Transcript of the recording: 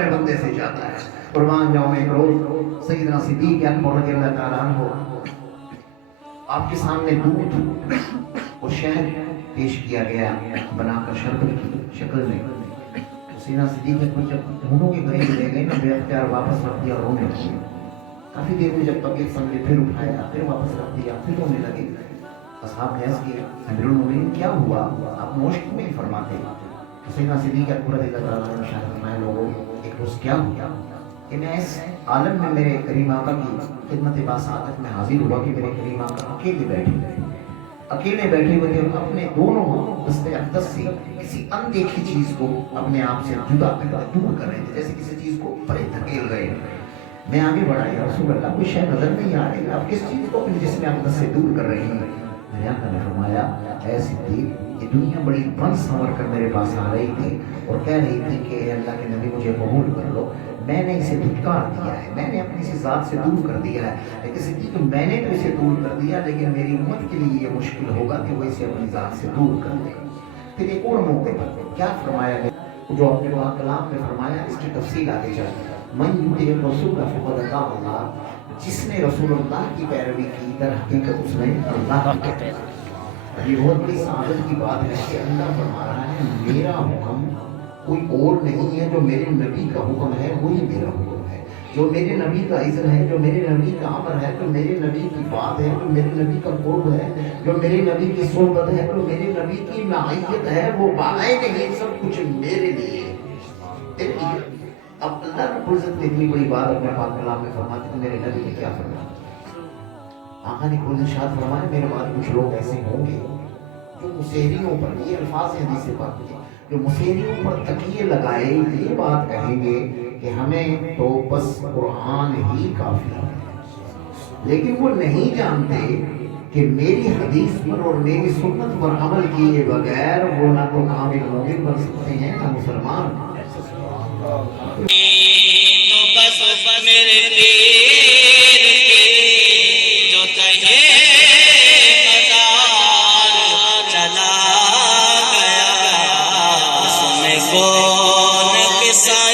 اپنے بندے سے جاتا ہے. قربان جاؤں میں ایک روز سیدنا صدیق اکبر رضی اللہ تعالیٰ عنہ آپ کے سامنے دودھ اور شہد پیش کیا گیا بنا کر شربت کی شکل میں. سیدنا صدیق اکبر جب دونوں کے قریب لے گئے نا بے اختیار واپس رکھ دیا اور رونے لگے. کافی دیر میں جب طبیعت سمجھے پھر اٹھایا پھر واپس رکھ دیا پھر رونے لگے. اصحاب نے عرض کیا امیر المومنین کیا ہوا آپ نوش کیوں نہیں فرماتے؟ سیدنا صدیق اکبر رضی اللہ تعالیٰ عنہ ارشاد فرمایا لوگوں ایک روز کیا ہوا کہ میں اس عالم میں میرے کریم آقا کی خدمت باسعادت میں حاضر ہوا کہ میرے کریم آقا اکیلے بیٹھے ہوئے تھے اور اپنے دونوں دست اقدس سے کسی اندیکھی چیز کو اپنے آپ سے جدا دور کر رہے تھے جیسے کسی چیز کو پرے دھکیل رہے ہیں. میں آگے بڑھا یا رسول اللہ کوئی شے نظر نہیں آ رہی آپ کس چیز کو اپنے جسم اقدس سے دور کر رہی ہیں؟ میرے آقا نے فرمایا اے صدیق یہ دنیا بڑی بن سنور کر میرے پاس آ رہی تھی اور کہہ رہی تھی کہ اے اللہ کے نبی مجھے قبول کر لو. میں نے اسے دھتکار دیا ہے میں نے اپنی ذات سے دور کر دیا ہے. لیکن صدیق میں نے تو اسے دور کر دیا لیکن میری امت کے لیے یہ مشکل ہوگا کہ وہ اسے اپنی ذات سے دور کر دے. پھر ایک اور موقع پر کیا فرمایا گیا جو اپنے وہاں کلام میں فرمایا اس کی تفصیل آگے جائے. من یطیع الرسول فقد اطاع اللہ جس نے رسول اللہ کی پیروی کی در حقیقت اس نے اللہ کی پیروی کی. یہ بہت بڑی سعادت کی بات ہے کہ اللہ فرما رہا ہے میرا حکم کوئی اور نہیں ہے جو میرے نبی کا حکم ہے وہی میرا حکم ہے. جو میرے نبی کا اذن ہے جو میرے نبی کا امر ہے جو میرے نبی کی بات ہے جو میرے نبی کا قرب ہے جو میرے نبی کی صحبت ہے جو میرے نبی کی معیت ہے وہ باقی نہیں سب کچھ میرے لیے ہے. اب اللہ رب العزت نے اتنی بڑی بات اپنے پاک کلام میں فرماتے تو میرے نبی نے کیا فرمایا؟ آقا نے خود ارشاد فرمایا میرے بعد کچھ لوگ ایسے ہوں گے جو مسحریوں پر یہ الفاظ ہیں حدیث پاک کے جو مسحریوں پر تکیے لگائے یہ بات کہیں گے کہ ہمیں تو بس قرآن ہی کافی ہے. لیکن وہ نہیں جانتے کہ میری حدیث پر اور میری سنت پر عمل کیے بغیر وہ نہ تو کامل مومن بن سکتے ہیں نہ مسلمان بن سکتے ہیں. تو بس میرے پیر کے جو کہے مدار چلا گیا اس میں کون کسان